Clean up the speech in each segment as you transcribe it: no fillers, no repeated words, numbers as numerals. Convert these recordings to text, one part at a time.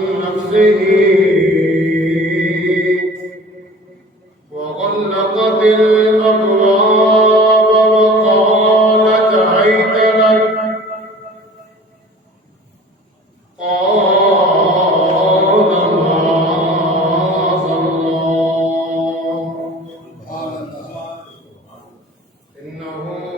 نفسه وغلقت الأبواب وقالت هيت لك قال معاذ الله إنه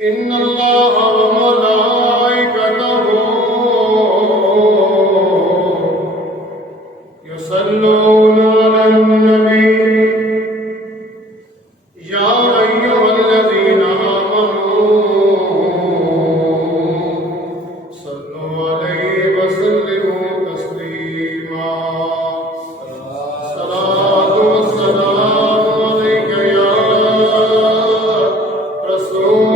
إن الله وملائكته يصلون على النبي يا أيها الذين آمنوا صلوا عليه وسلموا تسليما الصلاة والسلام عليك يا رسول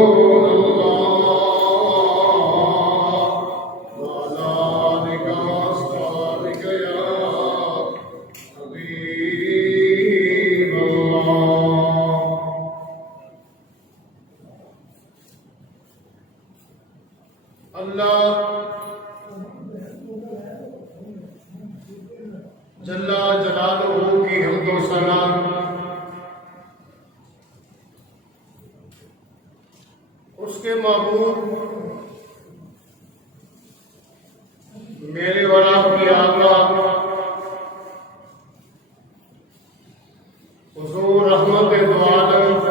اللہ جل جلالہ کی حمد و ثنا اس کے محبوب میرے اور آپ کے آقا حضور رحمت دو عالم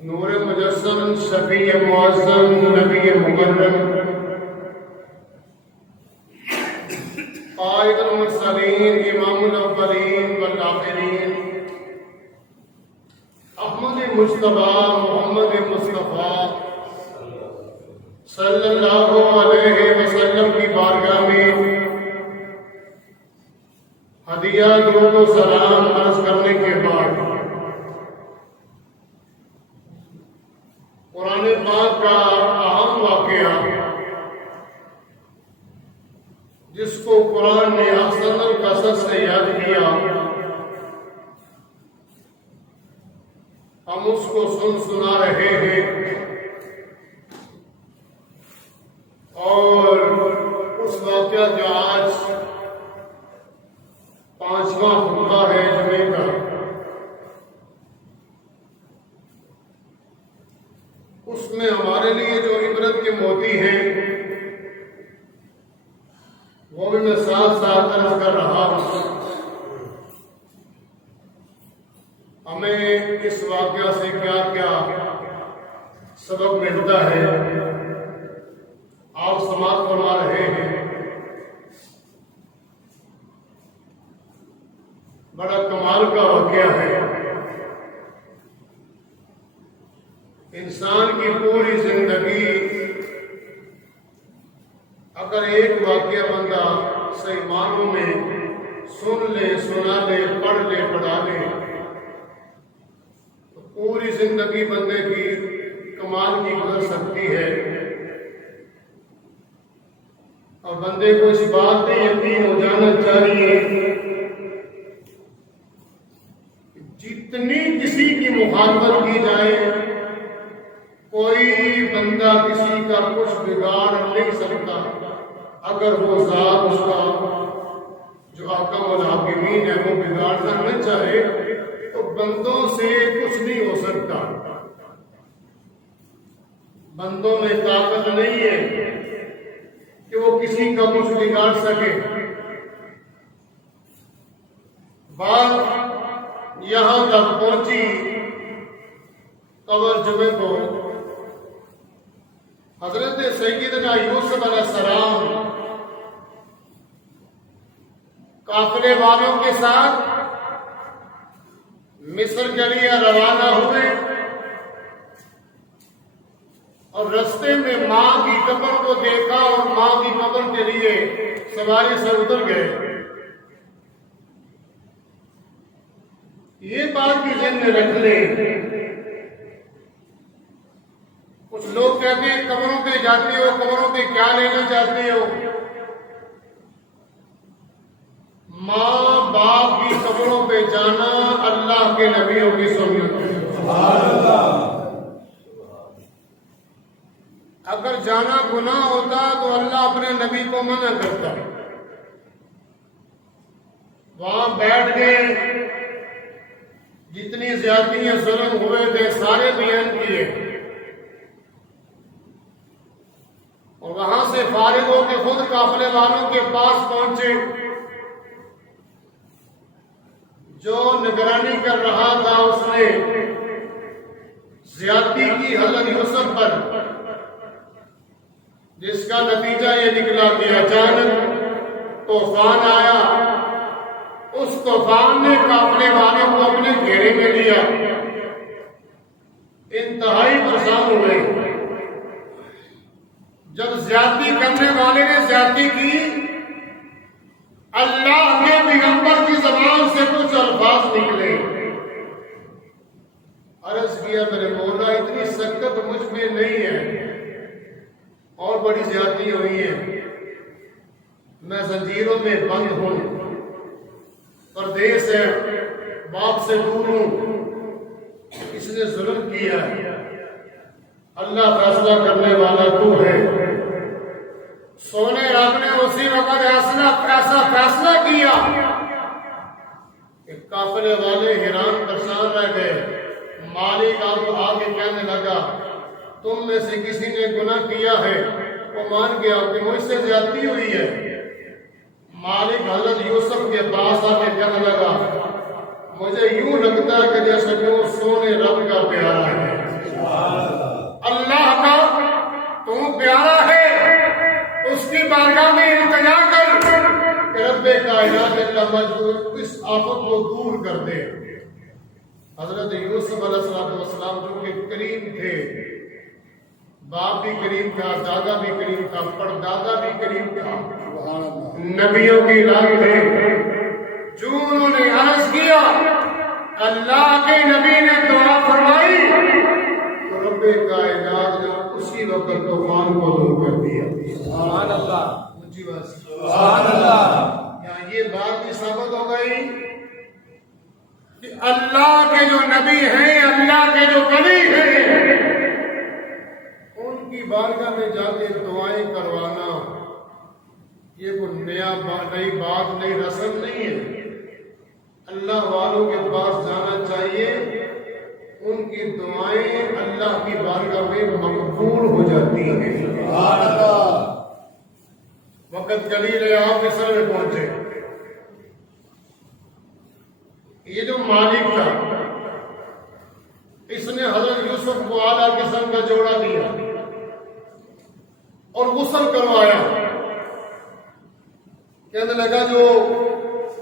نور مجسم شفیع معظم نبی مکرم قائد المرسلین امام الاولین والآخرین احمد مجتبی محمد مصطفیٰ صلی اللہ علیہ وسلم کی بارگاہ میں ہدیہ درود و سلام عرض کرنے کے بعد قرآن پاک کا اہم واقعہ جس کو قرآن نے احسن القصص سے یاد کیا ہم اس کو سنا رہے ہیں اور اس واقعہ جو آج 5واں خطبہ ہے جمعے کا اس میں ہمارے لیے جو عبرت کے موتی ہیں وہ بھی میں ساتھ ساتھ عرض کر رہا ہوں ہمیں اس واقعہ سے کیا کیا سبق ملتا ہے آپ سماعت فرما رہے ہیں بڑا کمال کا واقعہ ہے انسان کی پوری زندگی اگر ایک واقعہ بندہ صحیح معنوں میں سن لے سنا لے پڑھ لے پڑھا لے تو پوری زندگی بندے کی کمال کی گزر سکتی ہے اور بندے کو اس بات پہ یقین ہو جانا چاہیے جتنی کسی کی مخالفت کی جائے کوئی بندہ کسی کا کچھ بگاڑ نہیں سکتا اگر وہ ذات اس کا جو حاکم الحاکمین ہے وہ بگاڑنا نہ چاہے تو بندوں سے کچھ نہیں ہو سکتا بندوں میں طاقت نہیں ہے کہ وہ کسی کا کچھ بگاڑ سکے بات یہاں تک پہنچی قبر جمعے کو حضرت سیدنا یوسف علیہ السلام قافلے والوں کے ساتھ مصر کے لیے روانہ ہوئے اور رستے میں ماں کی قبر کو دیکھا اور ماں کی قبر کے لیے سواری سے اتر گئے۔ یہ بات بھی ذہن میں رکھ لیں۔ کچھ لوگ کہتے ہیں قبروں پہ جاتے ہو، قبروں پہ کیا لینا چاہتے ہو؟ ماں باپ کی قبروں پہ جانا اللہ کے نبیوں کی سنت ہے۔ اگر جانا گناہ ہوتا تو اللہ اپنے نبی کو منع کرتا۔ وہاں بیٹھ گئے، جتنی زیادتیاں ظلم ہوئے تھے سارے بیان کیے، اور وہاں سے فارغ ہو کے خود قافلے والوں کے پاس پہنچے۔ جو نگرانی کر رہا تھا اس نے زیادتی کی حضرت یوسف پر، جس کا نتیجہ یہ نکلا کہ اچانک طوفان آیا۔ اس طوفان نے قافلے والوں کو اپنے گھیرے میں لیا، انتہائی پریشان ہوئے۔ جب زیادتی کرنے والے نے زیادتی کی، اللہ کے پیغمبر کی زبان سے کچھ الفاظ نکلے۔ عرض کیا میرے مولا اتنی سکت مجھ میں نہیں ہے، اور بڑی زیادتی ہوئی ہے، میں زنجیروں میں بند ہوں، پردیس ہے، باپ سے دور ہوں، اس نے ظلم کیا ہے، اللہ فیصلہ کرنے والا تو ہے۔ سونے رب نے اسی وقت ایسا فیصلہ کیا کہ قافلے والے حیران پریشان رہ گئے۔ مالک آگے کہنے لگا تم میں سے کسی نے گناہ کیا ہے؟ وہ مان گیا کہ مجھ سے زیادتی ہوئی ہے۔ مالک حضرت یوسف کے پاس آ کے کہنے لگا مجھے یوں لگتا ہے کہ جیسے کہ وہ سونے رب کا پیارا ہے، اللہ کا تو پیارا ہے، اس کی بارگاہ میں التجا کر کہ رب کائنات اللہ مجبور اس آفت کو دور کر دے۔ حضرت یوسف علیہ السلام جو کہ کریم تھے، باپ بھی کریم تھا، دادا بھی کریم تھا، پردادا بھی کریم تھا، نبیوں کی لائق تھے۔ جو انہوں نے عرض کیا، اللہ کے نبی نے دعا فرمائی تو رب کائنات نے اسی وقت طوفان کو دور کر دیا۔ سبحان اللہ، سبحان اللہ۔ یہاں یہ بات بھی ثابت ہو گئی کہ اللہ کے جو نبی ہیں، اللہ کے جو ولی ہیں، ان کی بارگاہ میں جا کے دعائیں کروانا یہ کوئی نئی بات، نئی رسم نہیں ہے۔ اللہ والوں کے پاس جانا چاہیے، ان کی دعائیں اللہ کی بارگاہ میں مقبول ہو جاتی ہیں۔ سبحان اللہ۔ وقت قلیل ہے، آپ مصر میں پہنچے۔ یہ جو مالک تھا، اس نے حضرت یوسف کو اعلیٰ قسم کا جوڑا دیا اور غسل کروایا۔ کہنے لگا جو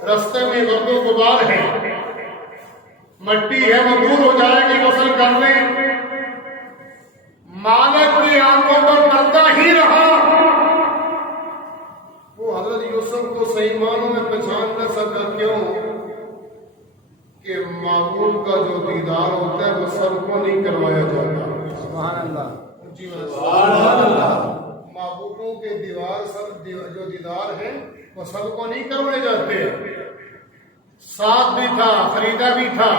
رستے میں گرد و غبار ہے، مٹی ہے، وہ دور ہو جائے گی، غسل کر لیں۔ مالک کی آنکھوں پر پردہ ہی رہا، وہ حضرت یوسف کو صحیح معنوں میں پہچان نہ سکا۔ کیوں کہ معبود کا جو دیدار ہوتا ہے وہ سب کو نہیں کروایا جاتا۔ سبحان اللہ، سبحان اللہ۔ معبودوں کے دیوار سب جو دیدار ہیں وہ سب کو نہیں کروائے جاتے۔ ساتھ بھی تھا، خریدا بھی تھا،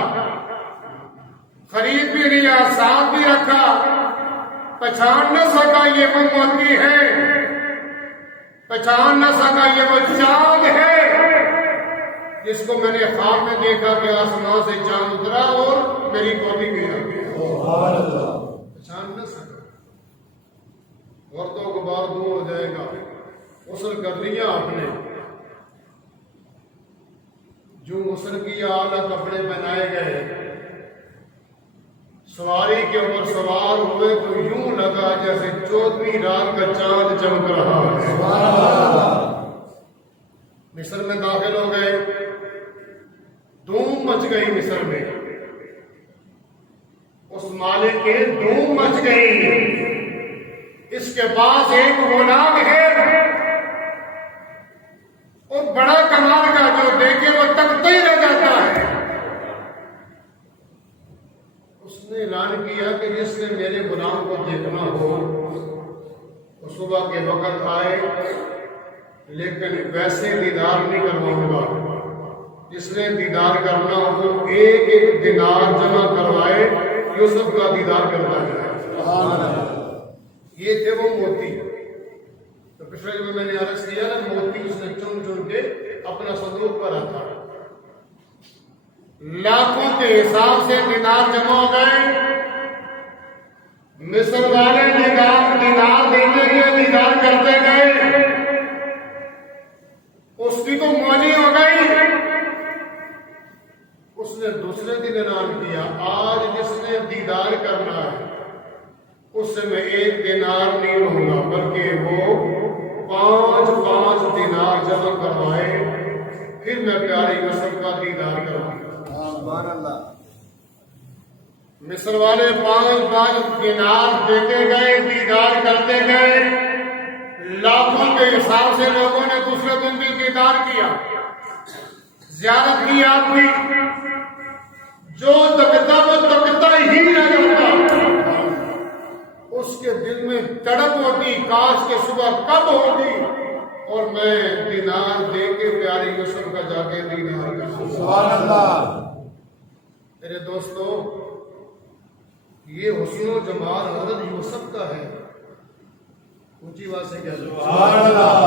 خرید بھی لیا، ساتھ بھی رکھا، پہچان نہ سکا یہ وہ موتی ہے، پہچان نہ سکا یہ وہ چاند ہے جس کو میں نے خواب میں دیکھا کہ آسمان سے چاند اترا اور میری گودی میں آ گیا۔ پہچان نہ سکا۔ غرد و غبار دور ہو جائے گا۔ غسل کر لیا آپ نے، جو غسل کیا، اعلیٰ کپڑے پہنائے گئے، سواری کے اوپر سوار ہوئے تو یوں لگا جیسے 14ویں رات کا چاند چمک رہا ہے۔ مصر میں داخل ہو گئے، دھوم مچ گئی مصر میں، اس مالک کے دھوم مچ گئی۔ اس کے پاس ایک غلام ہے اور بڑا کمال کا، جو دیکھے وہ تکتا ہی رہ جاتا ہے۔ اس نے اعلان کیا کہ جس نے میرے غلام کو دیکھنا ہو وہ صبح کے وقت آئے، لیکن ویسے دیدار نہیں کرواؤں گا، جس نے دیدار کرنا ہو ایک ایک دینار جمع کروائے، یوسف کا دیدار کرنا جائے۔ یہ تھے وہ موتی، تو پچھلے جو میں نے عرض کیا نا، موتی اس نے چن چن کے اپنا صندوق پر رکھا، لاکھوں کے حساب سے دینار جمع ہو گئے۔ مصر والے دینار دیتے گئے، دیدار کرتے گئے، اس کی تو مولی ہو گئی۔ اس نے دوسرے دن اعلان کیا، آج جس نے دیدار کرنا ہے اس سے میں ایک دینار نہیں لوں گا، بلکہ وہ 5 دینار جمع کروائے، پھر میں پیارے یوسف کا دیدار کروں گا۔ سبحان اللہ۔ مصر والے 5 دینار دیتے گئے، دیدار کرتے گئے، لاکھوں کے حساب سے لوگوں نے دوسرے دن بھی دیدار کیا، زیارت کی آپ کی، جو تکتا وہ تکتا ہی رہ جاتا۔ اس کے دل میں تڑپ ہوتی، کاش کے صبح کب ہوگی اور میں دینار دے کے پیارے یوسف کا جا کے دیدار کروں۔ سبحان اللہ۔ میرے دوستو، یہ حسن و جمال حضرت یوسف کا ہے، اونچی بات سے کہہ لو سبحان اللہ۔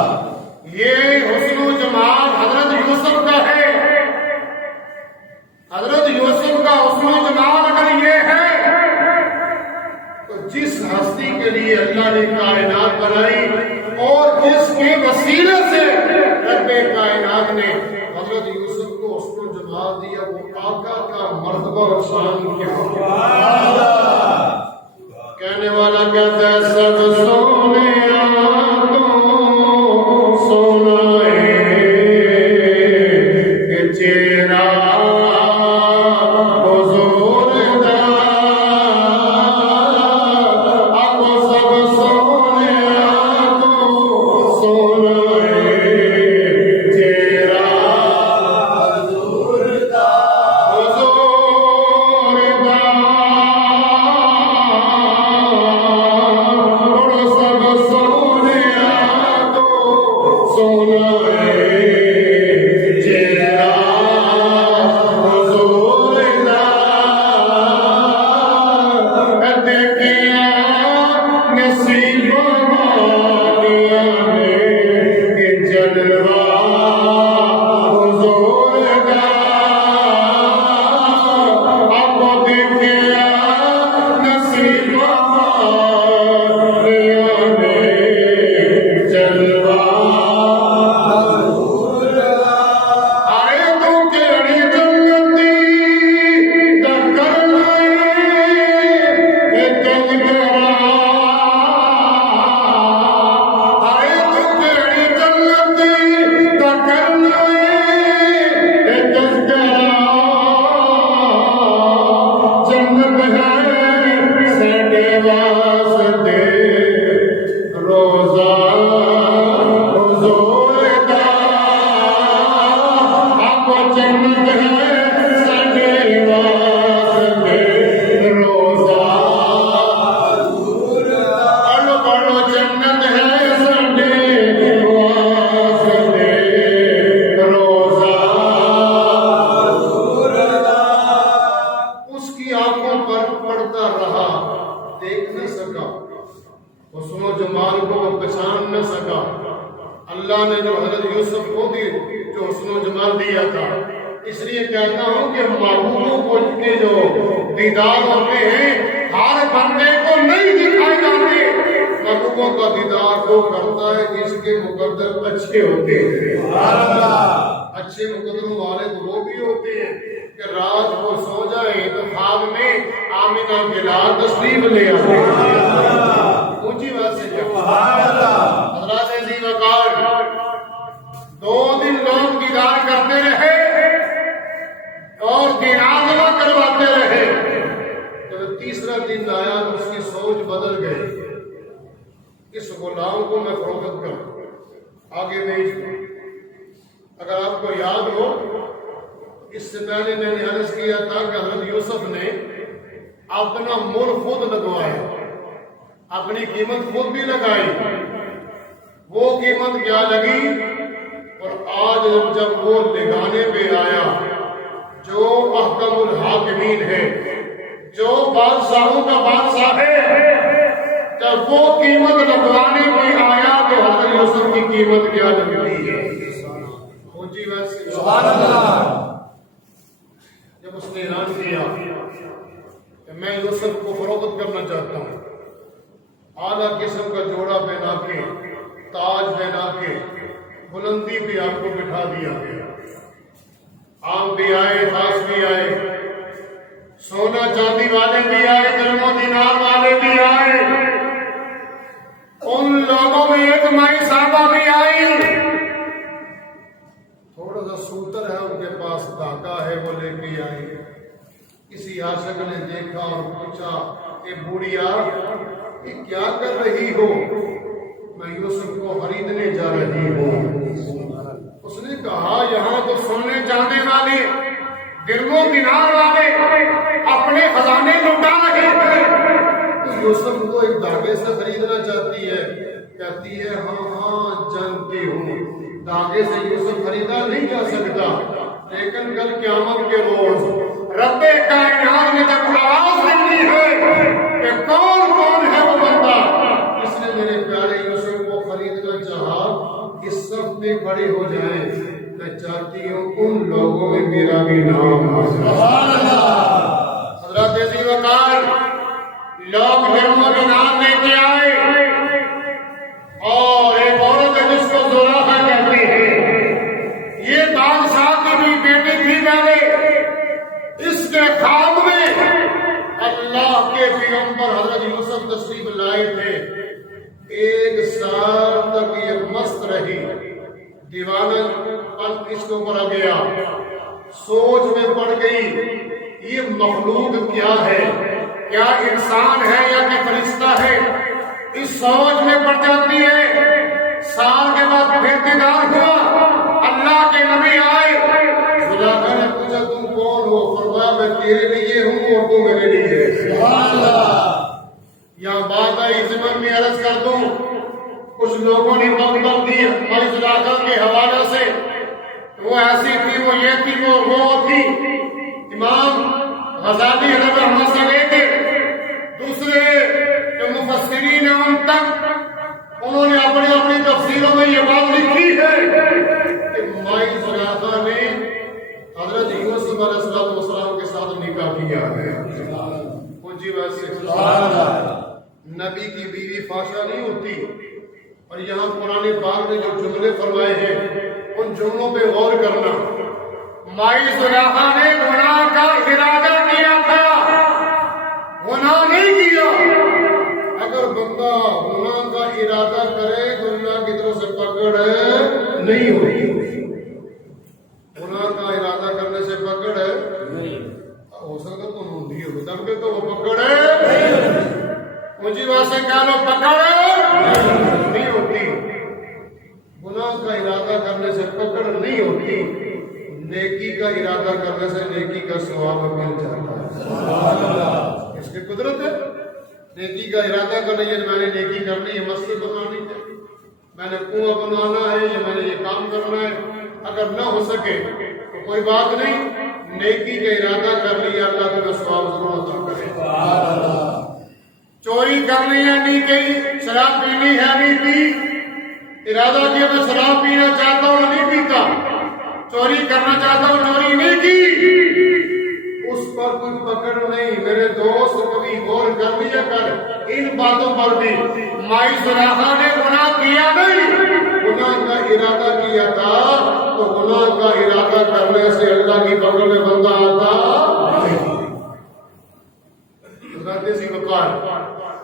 یہ حسن و جمال حضرت یوسف کا ہے۔ حضرت یوسف کا حسن و جمال اگر یہ ہے تو جس ہستی کے لیے اللہ نے کائنات بنائی اور جس کے وسیلے سے رب کائنات نے حضرت یوسف کو حسن و جمال دیا، وہ آقا کا مرتبہ اور شان کیا۔ کہنے والا کہتا ہے سب سونے تو سونا ہے چہرہ آگے بھیج دو۔ اگر آپ کو یاد ہو، اس سے پہلے میں نے عرض کیا تھا کہ حضرت یوسف نے اپنا مول خود لگوایا، اپنی قیمت خود بھی لگائی۔ وہ قیمت کیا لگی؟ اور آج جب وہ لگانے پہ آیا، جو احکم الحاکمین ہے، جو بادشاہوں کا بادشاہ ہے، جب وہ قیمت لگوانے پہ آیا تو حضرت یوسف کی قیمت کیا لگتی ہے؟ پہنچی ویسے سبحان اللہ۔ جب اس نے اعلان کیا کہ میں یوسف کو فروخت کرنا چاہتا ہوں، اعلیٰ قسم کا جوڑا پہنا کے، تاج پہنا کے، بلندی پہ آپ کو بٹھا دیا گیا۔ عام بھی آئے، خاص بھی آئے، سونا چاندی والے بھی آئے، درہم و دینار والے بھی آئے، ان لوگوں میں ایک مائی صاحبہ بھی آئی، تھوڑا سا سوتر ہے ان کے پاس، دھاگا ہے، وہ لے کے آئے۔ کسی عاشق نے دیکھا اور پوچھا کہ بوڑھیا یہ کیا کر رہی ہو؟ میں یوسف کو خریدنے جا رہی ہوں۔ اس نے کہا یہاں تو سونے چاندی والے، درہم و دینار والے اپنے خزانے لٹا رہے ہیں، یوسف کو ایک دھاگے سے خریدنا چاہتی ہے۔ کہتی ہے ہاں جانتی ہوں، دھاگے سے یوسف خریدا نہیں جا سکتا، لیکن کل قیامت کے روز رب کائنات نے جب آواز دینی ہے کہ کون کون ہے وہ بندہ جس نے میرے پیارے یوسف کو خریدنا چاہا، اس صف میں کھڑے ہو جائیں، میں چاہتی ہوں ان لوگوں میں میرا بھی نام ہو۔ سبحان اللہ۔ حضرت عزیز وقار لوگ درہم و دینار لے کے آئے، اور ایک عورت ہے جس کو زلیخا کہتے ہیں، یہ بادشاہ کی بھی بیٹی تھی پہلے، اس کے خواب میں اللہ کے پیغمبر حضرت یوسف تشریف لائے تھے۔ ایک سال تک یہ مست رہی، دیوانہ پن اس کے اوپر آ گیا، سوچ میں پڑ گئی یہ مخلوق کیا ہے، کیا انسان ہے یا کہ فرشتہ ہے، اس سوچ میں پڑ جاتی ہے۔ سال کے بعد پھر دیدار ہوا، اللہ کے نبی آئے، زلیخا نے پوچھا تم کون ہو؟ فرمایا میں تیرے لیے ہوں اور تو میرے لیے۔ سبحان اللہ۔ یہاں بات آئی، ضمن میں عرض کر دوں، کچھ لوگوں نے مطلب دی ہماری زلیخا کے حوالے سے، وہ ایسی تھی، وہ یہ تھی، وہ تھی۔ امام غزالی حضرت رحمت سے لے کے دوسرے جو مفسرین ہیں ان تک، انہوں نے اپنی اپنی تفسیروں میں یہ بات لکھی ہے کہ مائی زلیخا نے حضرت یوسف علیہ السلام کے ساتھ نکاح کیا ہے۔ پہنچی ویسے نبی کی بیوی فاشا نہیں ہوتی۔ اور یہاں قرآن پاک نے جو جملے فرمائے ہیں ان جملوں پہ غور کرنا۔ مائی زلیخا نے گناہ کا ارادہ کیا تھا، گناہ نہیں کیا۔ اگر بندہ گناہ کا ارادہ کرے تو اللہ کی طرف سے پکڑ نہیں ہوتی۔ گناہ کا ارادہ کرنے سے پکڑ نہیں ہو سکتا، تو ہوتی ہے تب کہ تو وہ پکڑ مجھے واسے کہہ لو پکڑ نہیں ہوتی۔ گناہ کا ارادہ کرنے سے پکڑ نہیں ہوتی، نیکی کا ارادہ کرنے سے نیکی کا ثواب مل جاتا ہے۔ اس کی قدرت ہے۔ نیکی کا ارادہ کرنا، یہ میں نے نیکی کرنی ہے، مسجد بنانی ہے، میں نے کنواں بنوانا ہے، یا میں نے یہ کام کرنا ہے، اگر نہ ہو سکے تو کوئی بات نہیں، نیکی کا ارادہ کر لیا، اللہ کا ثواب ضرور عطا کرے۔ چوری کرنی ہے نہیں کی، شراب پینی ہے نہیں پی، ارادہ کیا میں شراب پینا چاہتا ہوں نہیں پیتا، چوری کرنا چاہتا ہوں چوری نہیں کی، اس پر کوئی پکڑ نہیں۔ میرے دوست کبھی غور کر لیا کر ان باتوں پر بھی، مائی زلیخا نے گناہ کیا نہیں، گناہ کا ارادہ کیا تھا، تو گناہ کا ارادہ کرنے سے اللہ کی پکڑ میں بندہ آتا نہیں۔ سی وقار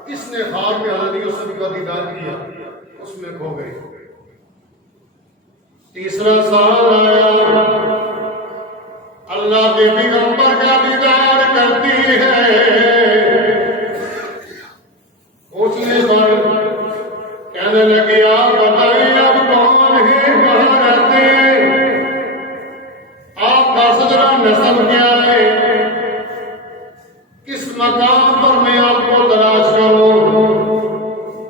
اس نے خواب میں حضرت یوسف کا دیدار کیا، اس میں کھو گئی۔ تیسرا سال آیا، اللہ کے پیغمبر کا دیدار کرتی ہے، پوچھنے پر کہنے لگے آپ بتائیے اب کون ہے؟ سجرہ نصب کیا ہے، کس مقام پر میں آپ کو تلاش کروں؟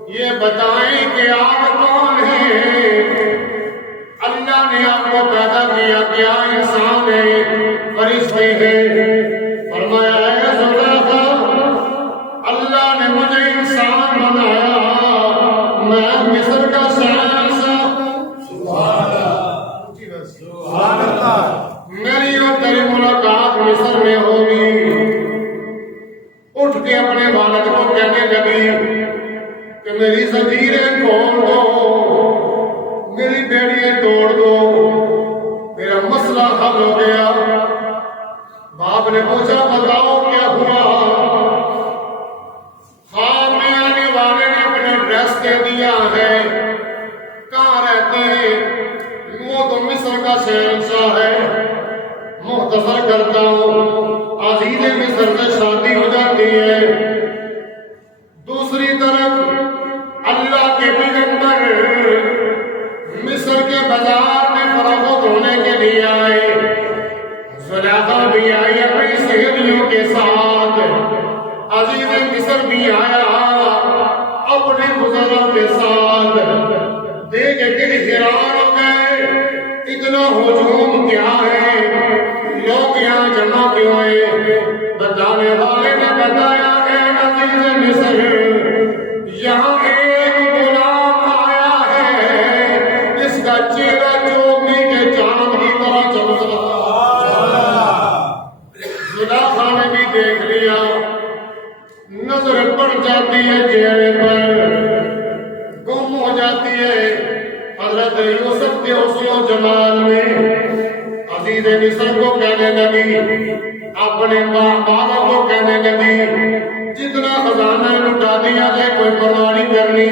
یہ بتائیں کہ آپ کون ہیں؟ اللہ نے آپ کو پیدا کیا، کیا انسان ہے، فرشتے ہیں؟ فرمایا ہے زلیخا، اللہ نے مجھے انسان بنایا، میں مصر کا شہنشاہ ہوں۔ سبحان اللہ، میری اور تیری ملاقات مصر میں ہوگی۔ اٹھ کے اپنے والد کو کہنے لگی کہ میری زنجیریں کھول دو، میری بیڑیاں توڑ دو، میرا مسئلہ حل ہو گیا۔ باپ نے پوچھا بتاؤ کیا ہوا؟ خواب میں آنے والے نے اپنا ایڈریس دے دیا ہے، کہاں رہتے ہیں؟ وہ تو مصر کا شہنشاہ ہے۔ مختصر کرتا ہوں، عزیز مصر سے شادی ہو جاتی ہے۔ دوسری طرف اللہ کے پیغمبر مصر کے بازار میں فروخت ہونے کے لیے آئے۔ زلیخا بھی آئی اپنی سہیلیوں کے ساتھ، عزیز مصر بھی آیا اپنے بزرگوں کے ساتھ۔ دیکھ کے حیران ہو گئے، اتنا ہجوم کیا ہے، لوگ یہاں جمع کیوں ہوئے؟ بتانے والے نے بتایا کہ عزیز مصر، یہاں ایک غلام آیا ہے جس کا چہرہ چوبی کے چاند کی طرح چمکتا۔ زلیخا نے بھی دیکھ لیا، نظر پڑ جاتی ہے چہرے پر، گم ہو جاتی ہے حضرت یوسف کے حسن و جمال میں۔ عزیز مصر کو کہنے لگی، اپنے والد کو کہنے لگی، جتنا خزانہ لٹا دیا جائے کوئی پرواہ نہیں کرنی،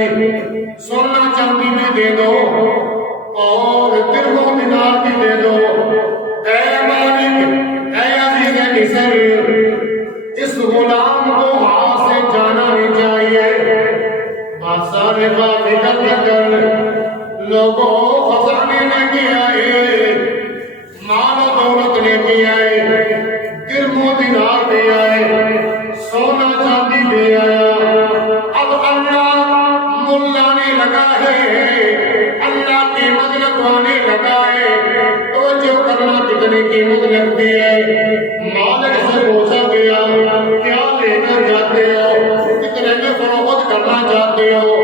سونا چاندی بھی دے دو اور درہم و دینار بھی دے دو۔ اے مالک، اے عزیز مصر، اس غلام کو ہاتھ سے جانا نہیں چاہیے۔ بادشاہ نے بات فکر کر لوگوں خزانے لے کے آئے، مال و دولت لے کے آئے، درہم و دینار لے آئے، سونا چاندی لے آیا۔ اب اللہ مول لانے لگا ہے، اللہ قیمت لگوانے لگا ہے۔ توجہ کرنا کتنی قیمت لگتی ہے۔ مالک سے پوچھا گیا کیا لینا چاہتے ہو، کتنے میں فروخت کرنا چاہتے ہو؟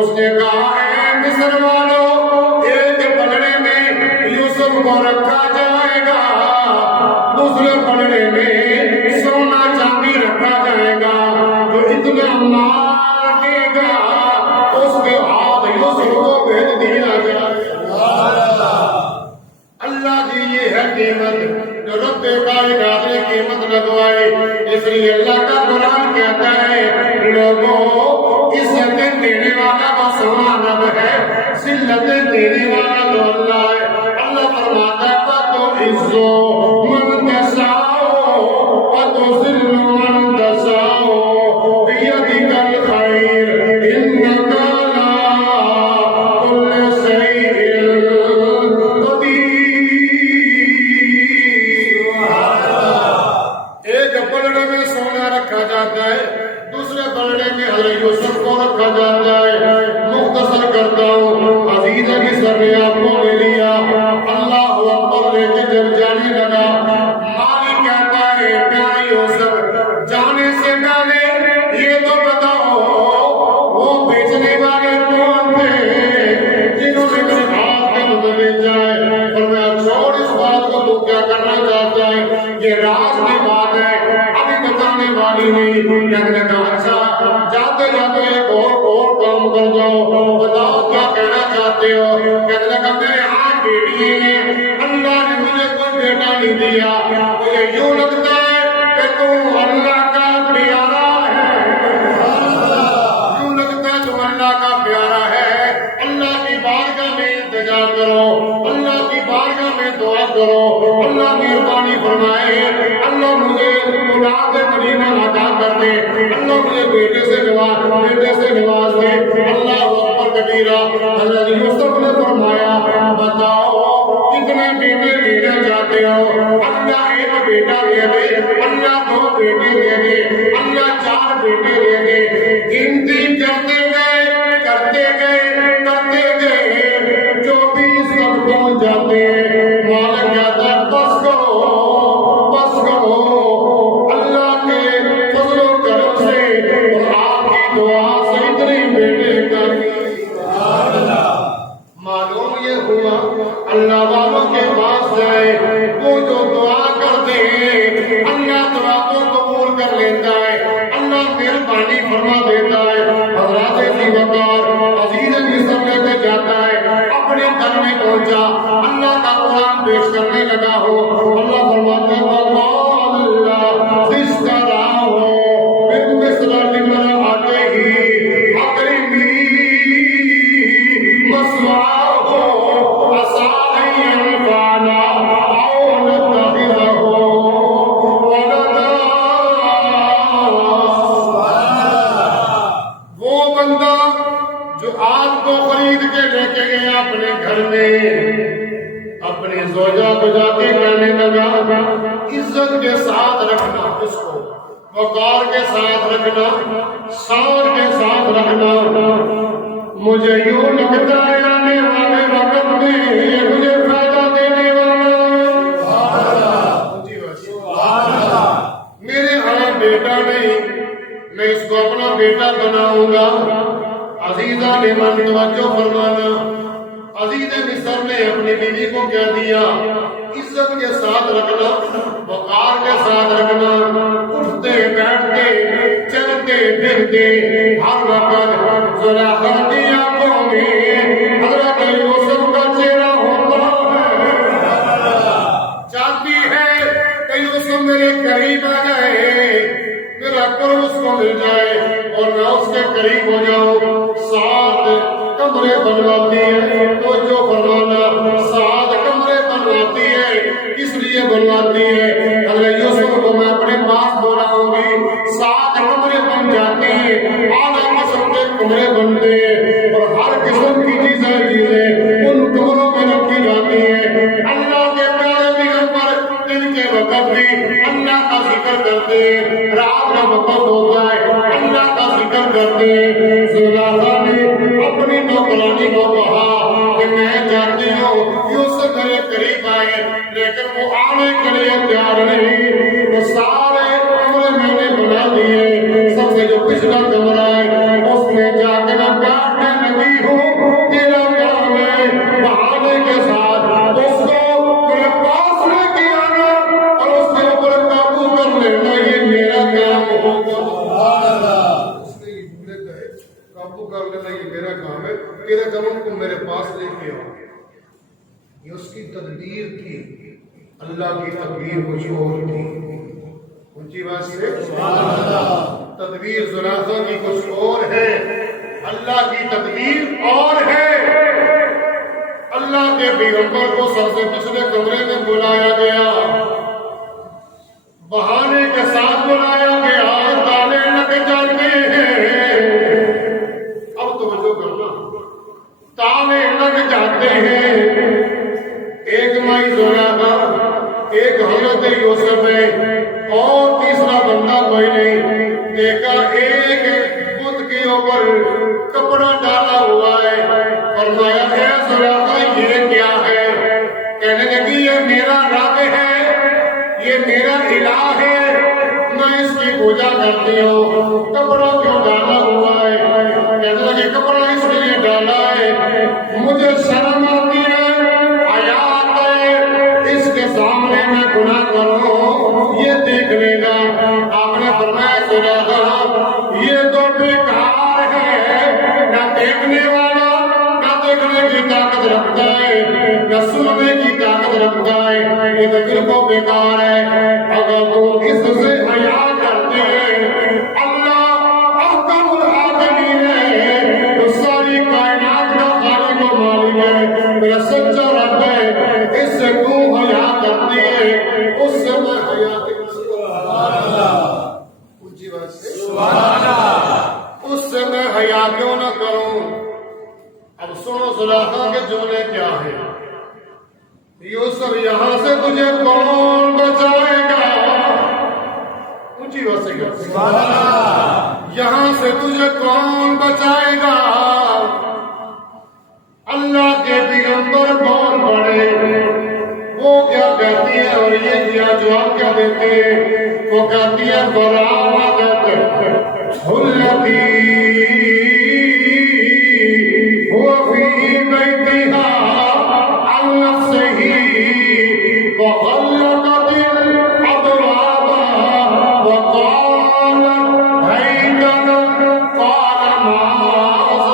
اس نے کہا اے مصر والو، ایک پلڑے میں یوسف کو رکھا جائے گا، دوسرے پلڑے میں سونا چاندی رکھا جائے گا، جو اتنا مال دے گا اس کے ہاتھ یوسف کو بھیج دیا جائے گا۔ اللہ جی یہ ہے قیمت جو رب کائنات نے قیمت لگوائی۔ اس لیے اللہ کا قرآن کہتا ہے لوگوں، عزتیں دینے والا وہ سونا رب ہے، ذلتیں دینے والا تو اللہ ہے۔ اللہ فرماتا ہے وَتُعِزُّ مَن تَشَاءُ وَتُذِلُّ مَن تَشَاءُ بِيَدِكَ الْخَيْرُ إِنَّكَ عَلَىٰ كُلِّ شَيْءٍ قَدِيرٌ۔ ایک پلڑے میں سونا رکھا جاتا ہے، دوسرے پلڑے میں حضرت یوسف کو رکھا جاتا ہے۔ مختصر کرتا ہوں، عزیز مصر نے آپ کو لے لیا، اللہ اکبر لے کے جب جانے لگا، مالک کہتا ہے پیارے یوسف جانے سے پہلے یہ تو بتاؤ وہ بیچنے والے کون تھے جنہوں نے میرے ہاتھ میں تمہیں بیچا ہے؟ اور میں چھوڑ اس بات کو، تو کیا کرنا چاہتا ہے؟ یہ راز کی بات ہے، ابھی بتانے والی نہیں۔ کہنے لگا اچھا جاتے جاتے ایک اور کام کر جاؤ، بتاؤ کیا کہنا چاہتے ہو؟ کہنے لگا میرے ہاں بیٹی ہے، اللہ نے مجھے کوئی بیٹا نہیں دیا، مجھے یوں لگتا ہے کہ تم اللہ کا پیارا ہے، یوں لگتا ہے تم اللہ کا پیارا ہے۔ اللہ کی بارگاہ میں التجا کرو، اللہ کی بارگاہ میں دعا کرو، اللہ مہربانی فرمائے، اللہ مجھے اولاد مدینہ عطا کر دے، اللہ مجھے بیٹے سے نواز دے۔ اللہ اکبر کبیرہ۔ حضرت یوسف نے فرمایا بتاؤ کتنے بیٹے لینا چاہتے کرتے ہو اللہ ایک بیٹا دے دے, اللہ دو بیٹے دے دے, اللہ چار بیٹے دے دے. گنتی کرتے گئے کرتے گئے کرتے گئے جو بھی سب پہنچ جاتے ہیں. مالک کہتا ہے بس کرو اللہ کے فضل و کرم سے اور آپ کی دعا سے اتنی بیٹے کر دی. معلوم یہ ہوا اللہ والوں کے پاس جائے وہ جو دعا کرتے ہیں اللہ دعا کو قبول کر لیتا ہے, اللہ مہربانی فرما دیتا ہے. حضرات ابی بکر عزیز مصر لے کے جاتا ہے, اپنے گھر میں پہنچا, اللہ کا قرآن پیش کرنے لگا ہو. اللہ فرماتا ہے اللہ جس طرح ہو مثل لمن آتے ہی اکرمی مسواہ ہو اصائی انفانا او نتخذہ ولدا. وہ بندہ جو آپ کو خرید کے لے کے گیا اپنے گھر میں, اپنی زوجہ کو جا کے کہنے لگا عزت کے ساتھ رکھنا, اس کو وقار کے ساتھ رکھنا, شان کے ساتھ رکھنا. مجھے یوں لگتا ہے آنے والے وقت میں یہ مجھے فائدہ دینے والا میرے ہاں بیٹا نہیں, میں اس کو اپنا بیٹا بناؤں گا. عزیزہ نے من توجہ فرمانا, عزیز مصر نے اپنی بیوی کو کہہ دیا عزت کے ساتھ رکھنا, وقار کے ساتھ رکھنا, اٹھتے بیٹھتے چلتے پھرتے ہر وقت زلیخا کی آنکھوں میں حضرت یوسف کا چہرہ ہوتا ہے. چاہتی ہے کہ یوسف میرے قریب آ جائے, میرا قرب اس کو مل جائے اور میں اس کے قریب ہو جاؤں. 7 کمرے بنواتی ہے, تو جو فرمانا 7 کمرے بنواتی ہے, کس لیے بنواتی ہے؟ حضرت یوسف کو میں اپنے پاس بلاؤں گی. 7 کمرے بن جاتے ہیں, اعلیٰ قسم کے کمرے بنتے ہیں اور ہر قسم کی چیزیں ان کمروں میں رکھی جاتی ہیں. اللہ کے پیارے پیغمبر دن کے وقت بھی اللہ کا ذکر کرتے ہیں, رات کا وقت ہوتا ہے اللہ کا ذکر کرتے ہیں. زلیخا نے اپنی نوکرانی کو کہا کہ میں جانتی ہوں یوسف میرے قریب آئے لیکن وہ آنے کے لیے تیار نہیں. وہ سارے کمرے میں نے بنا دیے, سب سے جو پچھلا کمرہ ہے اس میں جا کے میں بیٹھنے لگی ہوں. تیرا کام ہے بہانے کے ساتھ اس کو میرے پاس لے کے آنا اور اس کے اوپر قابو کر لینا, یہ میرا کام ہوگا. قابو کر لینا یہ میرا کام ہے, تیرے کام کو میرے پاس لے کے آؤ. یہ اس کی تدبیر تھی, اللہ کی تدبیر کچھ اور تھی. اونچی بات سے تدبیر زلیخا کی کچھ اور ہے, اللہ کی تدبیر اور ہے. اللہ کے پیغمبر کو سب سے پچھلے کمرے میں بلایا گیا, بہانے کے ساتھ بلایا گیا, تالے لگ جاتے ہیں. اب توجہ کرنا, تالے لگ جاتے ہیں. ایک مائی زلیخا, ایک حضرت یوسف ہے اور تیسرا بندہ کوئی نہیں. دیکھا ایک بت کے اوپر کپڑا ڈالا ہوا ہے, فرمایا اے زلیخا یہ کیا ہے؟ کہنے لگی یہ میرا رب ہے, یہ میرا الہ ہے, میں اس کی پوجا کرتی ہوں. کپڑا کیوں ڈالا ہوا ہے؟ کہنے لگے کپڑا اس لیے ڈالا ہے مجھے شرم آتی ہے, حیا آتا ہے, اس کے سامنے میں گناہ کروں یہ دیکھ لے گا. آپ نے فرمایا زلیخا یہ تو بیکار ہے, نہ دیکھنے والا, نہ دیکھنے کی طاقت رکھتا ہے, نہ سننے کی طاقت رکھتا ہے, یہ تو بالکل بیکار ہے. اگر وہ اس سے حیا کرتے ہیں, اللہ احکم الحاکمین ہے, وہ ساری کائنات کا خالق و مالک ہے, میرا سچا رب ہے, اس سے تو حیا کرتی ہے, اس سے میں حیا کرتی ہوں. اونچی بات سے اس سے میں حیا کیوں نہ کروں. اب سنو زلیخا کے جملے کیا ہیں. یوسف یہاں سے تجھے کون بچائے گا؟ اونچی بات سے کر، یہاں سے تجھے کون بچائے گا؟ اللہ کے پیغمبر کون بڑے، وہ کیا کہتی ہے اور یہ کیا جواب کیا دیتے ہیں؟ وہ کہتی ہے براءۃ التی هو في بيتها عن نفسه وغلقت الابواب وقالت هيت لك قال معاذ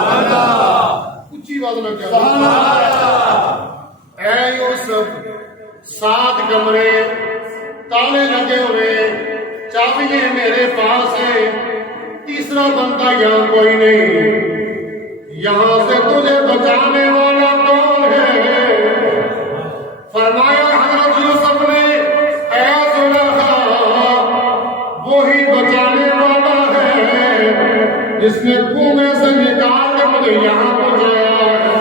اللہ۔ اونچی بات نہ کیا، اے یوسف 7 کمرے تالے لگے ہوئے، چابیاں میرے پاس ہے، تیسرا بندہ یہاں کوئی نہیں، یہاں سے تجھے بچانے والا کون ہے؟ فرمایا حضرت یوسف نے اے زلیخا وہی بچانے والا ہے جس نے کنویں سے نکال کے مجھے یہاں پہنچایا ہے۔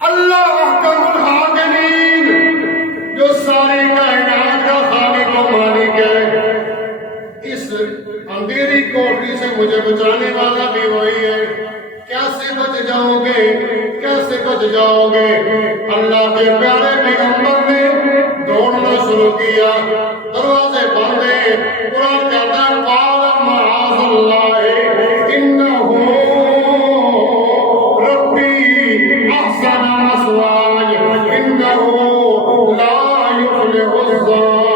اللہ احکم الحاکمین جو ساری کائنات کا خالق و مالک ہے، اس اندھیری کوٹری سے مجھے بچانے والا بھی وہی ہے۔ کیسے بچ جاؤ گے، کیسے بچ جاؤ گے؟ اللہ کے پیارے پیغمبر نے دوڑنا شروع کیا، دروازے بندے، قرآن کہتا ہے قال معاذ اللہ انہ ربی احسن مثواي انہ لا یفلح الظالمون۔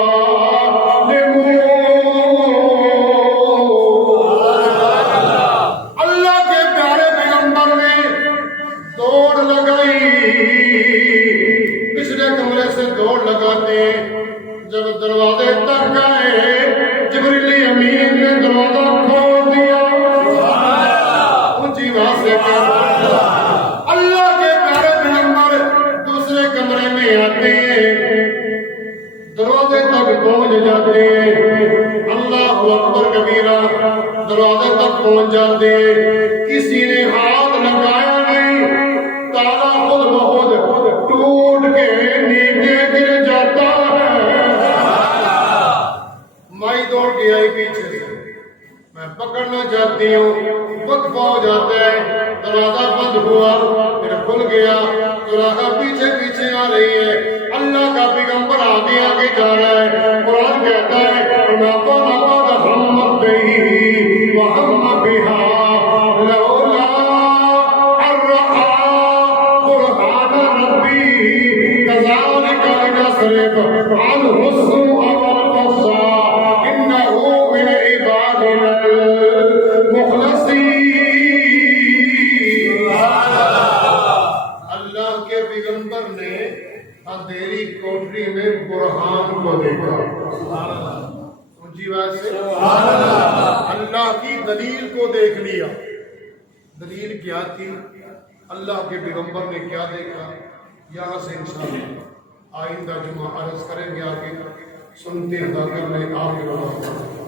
پچھلے کمرے سے دوڑ لگاتے، جب دروازے تک گئے جبریل امین نے دروازہ کھول دیا۔ اونچی بات سے اللہ کے پیارے پیغمبر دوسرے کمرے میں آتے ہیں، دروازے تک پہنچ جاتے ہیں، اللہ اکبر کبیرہ، دروازے تک پہنچ جاتے ہیں، کسی نے ہاتھ لگایا نہیں، تالا خود بخود ٹوٹ کے نیچے گر جاتا ہے۔ مائی دوڑ کے آئی پیچھے سے، میں پکڑنا چاہتی ہوں، وقفہ ہو جاتا ہے، دروازہ بند ہوا پھر کھل گیا، زلیخا پیچھے پیچھے آ رہی ہے، اللہ کا پیغمبر آگے آگے جا رہا ہے۔ قرآن کہتا ہے لقد همت به وهم بها لولا ان رأى برهان ربه كذلك لنصرف عنه السوء والفحشاء انه من عبادنا المخلصين۔ اللہ کے پیغمبر نے اندھیری کوٹری میں برہان کو دیکھا، اونچی بات سے اللہ کی دلیل کو دیکھ لیا۔ دلیل کیا تھی؟ اللہ کے پیغمبر نے کیا دیکھا؟ یہاں سے انشاءاللہ آئندہ جمعہ عرض کریں گے، آگے سنتے ہیں، کر لیں آگے بڑھا۔